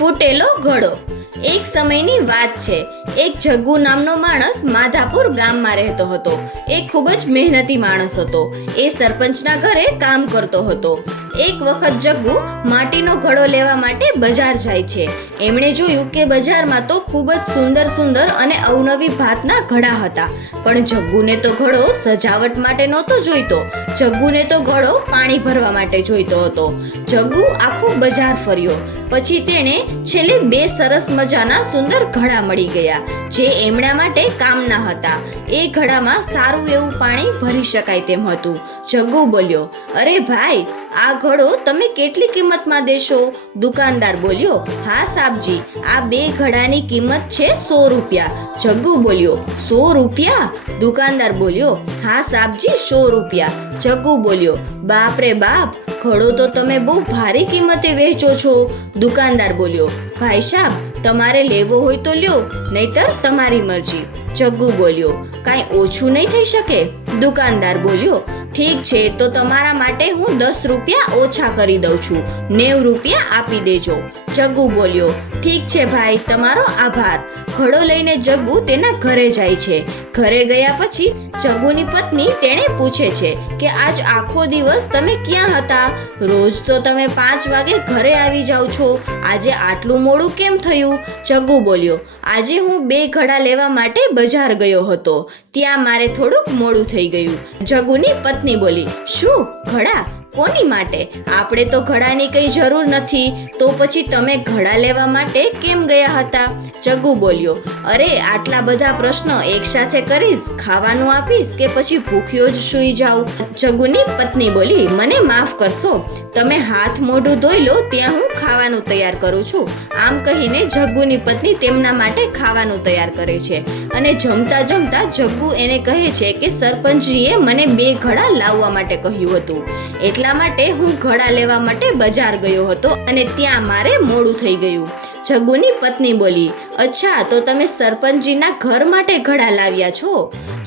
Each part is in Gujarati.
ફૂટેલો ઘડો। એક સમયની વાત છે। એક જગ્ગુ નામનો માણસ માધાપુર ગામમાં રહેતો હતો। એ ખૂબ જ મહેનતી માણસ હતો। એ સરપંચના ઘરે કામ કરતો હતો। એક વખત જગ્ગુ માટીનો ઘડો લેવા માટે બજાર જાય છે। એમણે જોયું કે બજારમાં તો ખૂબ જ સુંદર સુંદર અને અવનવી ભાતના ઘડા હતા, પણ જગ્ગુને તો ઘડો સજાવટ માટે નહોતો જોઈતો। જગ્ગુને તો ઘડો પાણી ભરવા માટે જોઈતો હતો। જગ્ગુ આખું બજાર ફર્યો, પછી તેણે છેલ્લે 2 સરસ મજાના સુંદર ઘડા મળી ગયા, જે એમના માટે કામના હતા। એ ઘડામાં સારું એવું પાણી ભરી શકાય તેમ હતું। જગ્ગુ બોલ્યો, અરે ભાઈ, આ ઘડો તમે કેટલી કિંમતમાં દેશો? દુકાનદાર બોલ્યો, હા સાબજી, આ 2 ઘડાની કિંમત છે 100 રૂપિયા। જગ્ગુ બોલ્યો, 100 રૂપિયા? દુકાનદાર બોલ્યો, હા સાબજી, 100 રૂપિયા। જગ્ગુ બોલ્યો, બાપ રે બાપ, ઘડો તો તમે બહુ ભારી કિંમતે વેચો છો। દુકાનદાર બોલ્યો, ભાઈ સાહેબ, તમારે લેવો હોય તો લ્યો, નહીતર તમારી મરજી। જગ્ગુ બોલ્યો, કાંઈ ઓછું નહીં થઈ શકે? દુકાનદાર બોલ્યો, ઠીક છે, તો તમારા માટે હું 10 રૂપિયા ઓછા કરી દઉં છું, 90 રૂપિયા આપી દેજો। જગ્ગુ બોલ્યો, ઠીક છે ભાઈ, તમારો આભાર। ઘડો લઈને જગ્ગુ તેના ઘરે જાય છે। ઘરે ગયા પછી જગ્ગુની પત્ની તેણે પૂછે છે કે આજ આખો દિવસ તમે ક્યાં હતા? રોજ તો તમે 5 વાગે ઘરે આવી જાઓ છો, આજે આટલું મોડું કેમ થયું? જગ્ગુ બોલ્યો, આજે હું 2 ઘડા લેવા માટે બજાર ગયો હતો, ત્યાં મારે થોડુંક મોડું થઈ ગયું। જગ્ગુની પત્ની બોલી, શું ઘડા? કોની માટે? આપણે તો ઘડાની કઈ જરૂર નથી, તો પછી તમે ઘડા લેવા માટે કેમ ગયા હતા? જગ્ગુ બોલ્યો, અરે આટલા બધા પ્રશ્નો એક સાથે કરીશ, ખાવાનું આપીશ કે પછી ભૂખ્યો જ સૂઈ જાઉં? જગ્ગુની પત્ની બોલી, મને માફ કરશો, તમે હાથ મોઢું ધોઈ લો, ત્યાં હું ખાવાનું તૈયાર કરું છું। આમ કહીને જગ્ગુની પત્ની તેમના માટે ખાવાનું તૈયાર કરે છે, અને જમતા જમતા જગ્ગુ એને કહે છે કે સરપંચજીએ મને 2 ઘડા લાવવા માટે કહ્યું હતું, એટલા માટે હું ઘડા લેવા માટે બજાર ગયો હતો અને ત્યાં મારે મોડું થઈ ગયું। જગ્ગુની પત્ની બોલી, અચ્છા, તો તમે સરપંચજીના ઘર માટે ઘડા લાવ્યા છો?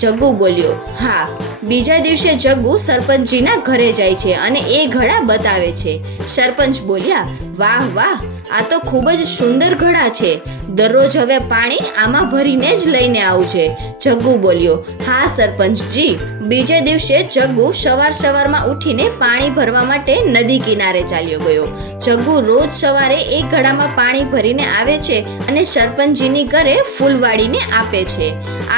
જગ્ગુ બોલ્યો, હા। બીજા દિવસે જગ્ગુ સરપંચજીના ઘરે જાય છે અને એ ઘડા બતાવે છે। સરપંચ બોલ્યા, વાહ વાહ, આ તો ખૂબ જ સુંદર ઘડા છે, દરરોજ હવે પાણી આમાં ભરીને જ લઈને આવજે। જગ્ગુ બોલ્યો, હા સરપંચજી। બીજા દિવસે જગ્ગુ સવારમાં ઉઠીને પાણી ભરવા માટે નદી કિનારે ચાલ્યો ગયો। જગ્ગુ રોજ સવારે એક ઘડામાં પાણી ભરીને આવે છે અને સરપંચજીની ઘરે ફૂલ વાળીને આપે છે।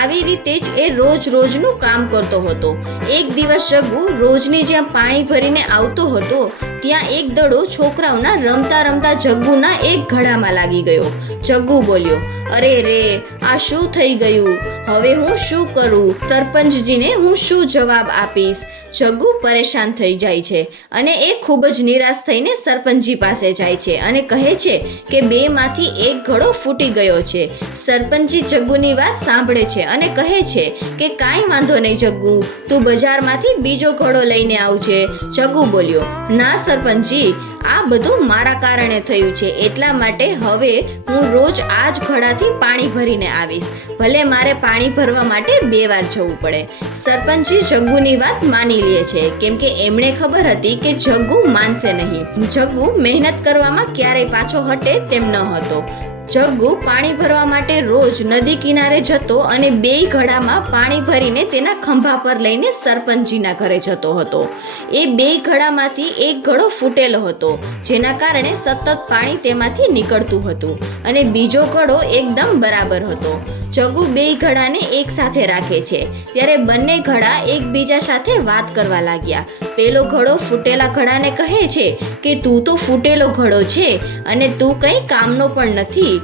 આવી રીતે જ એ રોજનું કામ કરતો હતો। એક દિવસ જગ્ગુ રોજની જ્યાં પાણી ભરીને આવતો હતો, ત્યાં એક દડો છોકરાઓના રમતા રમતા જગ્ગુના એક ઘડામાં લાગી ગયો। જગ્ગુ બોલ્યો, અરે રે, આ શું થઈ ગયું? હવે હું શું કરું? સરપંચજીને હું શું જવાબ આપીશ? જગ્ગુ પરેશાન થઈ જાય છે અને એ ખૂબ જ નિરાશ થઈને સરપંચજી પાસે જાય છે અને કહે છે કે 2 માંથી 1 ઘડો ફૂટી ગયો છે। સરપંચજી જગ્ગુની વાત સાંભળે છે અને કહે છે કે કાંઈ વાંધો નહીં જગ્ગુ, તું બજારમાંથી બીજો ઘડો લઈને આવજે। જગ્ગુ બોલ્યો, ના સરપંચજી, આ બધું મારા કારણે થયું છે, એટલા માટે હવે હું રોજ આ જ ઘડાથી પાણી ભરીને આવીશ, ભલે મારે પાણી ભરવા માટે 2 વાર જવું પડે। સરપંચજી જગ્ગુની વાત માની લે છે, કેમ કે એમણે ખબર હતી કે જગ્ગુ માનશે નહીં। જગ્ગુ મહેનત કરવામાં ક્યારેય પાછો હટે તેમ ન હતો। જગ્ગુ પાણી ભરવા માટે રોજ નદી કિનારે જતો અને 2 ઘડામાં પાણી ભરીને તેના ખંભા પર લઈને સરપંચજીના ઘરે જતો હતો। એ 2 ઘડામાંથી 1 ઘડો ફૂટેલો હતો, જેના કારણે સતત પાણી તેમાંથી નીકળતું હતું અને બીજો ઘડો એકદમ બરાબર હતો। જગ્ગુ 2 ઘડાને એક સાથે રાખે છે, ત્યારે બંને ઘડા એકબીજા સાથે વાત કરવા લાગ્યા। પેલો ઘડો ફૂટેલા ઘડાને કહે છે કે તું તો ફૂટેલો ઘડો છે અને તું કંઈ કામનો પણ નથી,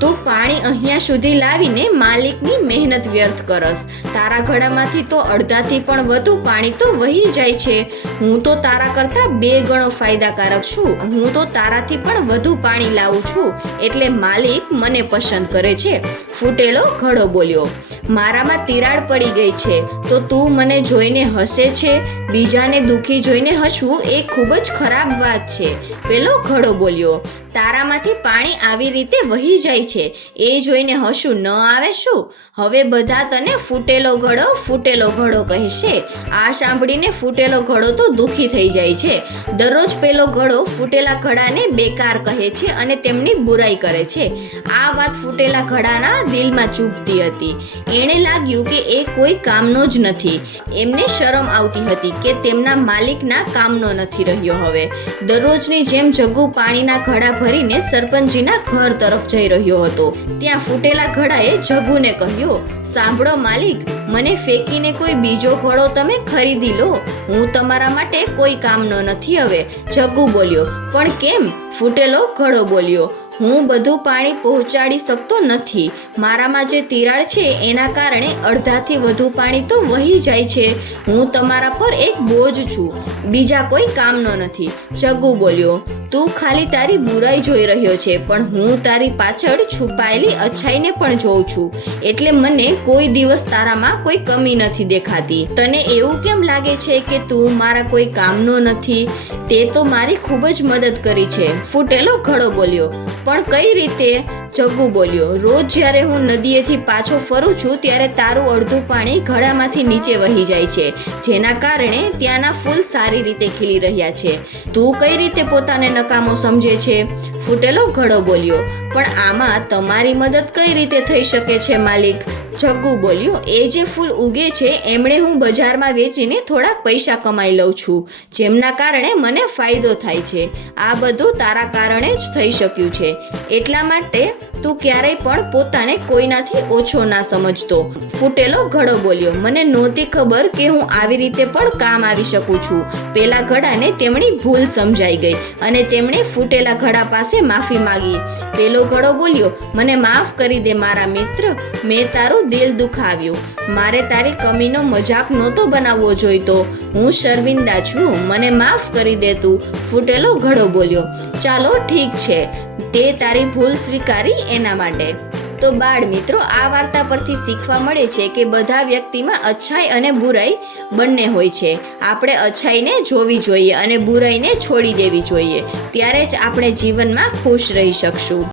તું પાણી અહીંયા સુધી લાવીને માલિકની મહેનત વ્યર્થ કરસ, તારા ઘડામાંથી તો અડધાથી પણ વધુ પાણી તો વહી જાય છે, હું તો તારા કરતાં 2 ગણો ફાયદાકારક છું, હું તો તારાથી પણ વધુ પાણી લાવું છું, એટલે માલિક મને પસંદ કરે છે। ફૂટેલો ઘડો બોલ્યો, મારામાં તિરાડ પડી ગઈ છે તો તું મને જોઈને હસે છે? બીજાને દુઃખી જોઈને હસવું એ ખૂબ જ ખરાબ વાત છે। પેલો ઘડો બોલ્યો, તારામાંથી પાણી આવી રીતે વહી જાય છે એ જોઈને હસું ન આવે શું? હવે બધા તને ફૂટેલો ઘડો કહેશે. આ સાંભળીને ફૂટેલો ઘડો તો દુઃખી થઈ જાય છે. દરરોજ પેલો ઘડો ફૂટેલા ઘડાને બેકાર કહે છે અને તેમની બુરાઈ કરે છે. આ વાત ફૂટેલા ઘડાના દિલમાં ચૂભતી હતી. એણે લાગ્યું કે એ કોઈ કામનો જ નથી. એમને શરમ આવતી હતી કે તેમના માલિકના કામનો નથી રહ્યો. હવે દરરોજની જેમ જગ્ગુ પાણીના ઘડા ભરીને સરપંચજીના ઘર તરફ જઈ રહ્યો હતો. ત્યાં ફૂટેલા ઘડાએ જગ્ગુને કહ્યું, સાંભળો માલિક, મને ફેંકીને કોઈ બીજો ઘડો તમે ખરીદી લો. હું તમારા માટે કોઈ કામનો નથી હવે. જગ્ગુ બોલ્યો. પણ કેમ? ફૂટેલો ઘડો બોલ્યો. હું બધું પાણી પહોંચાડી શકતો નથી. મારામાં જે તિરાડ છે એના કારણે અડધાથી વધુ પાણી તો વહી જાય છે. હું તમારા પર એક બોજ છું, બીજા કોઈ કામનો નથી. જગ્ગુ બોલ્યો. તું ખાલી તારી બુરાઈ જોઈ રહ્યો છે, પણ હું તારી પાછળ છુપાયેલી અચ્છાઈને પણ જોઉં છું. એટલે મને કોઈ દિવસ તારામાં કોઈ કમી નથી દેખાતી. તને એવું કેમ લાગે છે કે તું મારા કોઈ કામનો નથી? તે તો મારી ખૂબ જ મદદ કરી છે. ફૂટેલો ઘડો બોલ્યો. પણ કઈ રીતે? જગ્ગુ બોલ્યો. રોજ જ્યારે હું નદીએથી પાછો ફરું છું ત્યારે તારું અડધું પાણી ઘડામાંથી નીચે વહી જાય છે, જેના કારણે ત્યાંના ફૂલ સારી રીતે ખીલી રહ્યા છે. તું કઈ રીતે પોતાને નકામો સમજે છે? ફૂટેલો ઘડો બોલ્યો. પણ આમાં તમારી મદદ કઈ રીતે થઈ શકે છે માલિક? જગ્ગુ બોલ્યો. એ જે ફૂલ ઉગે છે એમણે હું બજારમાં વેચીને થોડાક પૈસા કમાઈ લઉં છું, જેમના કારણે મને ફાયદો થાય છે. આ બધું તારા કારણે જ થઈ શક્યું છે. એટલા માટે તું ક્યારેય પણ પોતાને કોઈનાથી ઓછો ના સમજતો. ફૂટેલો ઘડો બોલ્યો. મને નહોતી ખબર કે હું આવી રીતે પણ કામ આવી શકું છું. પેલા ઘડાને તેમની ભૂલ સમજાઈ ગઈ અને તેમણે ફૂટેલા ઘડા પાસે માફી માંગી. પેલો ઘડો બોલ્યો. મને માફ કરી દે મારા મિત્ર, મેં તારું દિલ દુખાવ્યું. મારે તારી કમીનો મજાક નહોતો બનાવવો જોઈતો. હું શર્મિંદા છું, મને માફ કરી દે તું. ફૂટેલો ઘડો બોલ્યો. ચાલો ઠીક છે, તે તારી ભૂલ સ્વીકારી એના માટે. તો બાળ મિત્રો, આ વાર્તા પરથી શીખવા મળે છે કે બધા વ્યક્તિમાં અચ્છાઈ અને બુરાઈ બંને હોય છે. આપણે અચ્છાઈને જોવી જોઈએ અને બુરાઈને છોડી દેવી જોઈએ. ત્યારે જ આપણે જીવનમાં ખુશ રહી શકશું.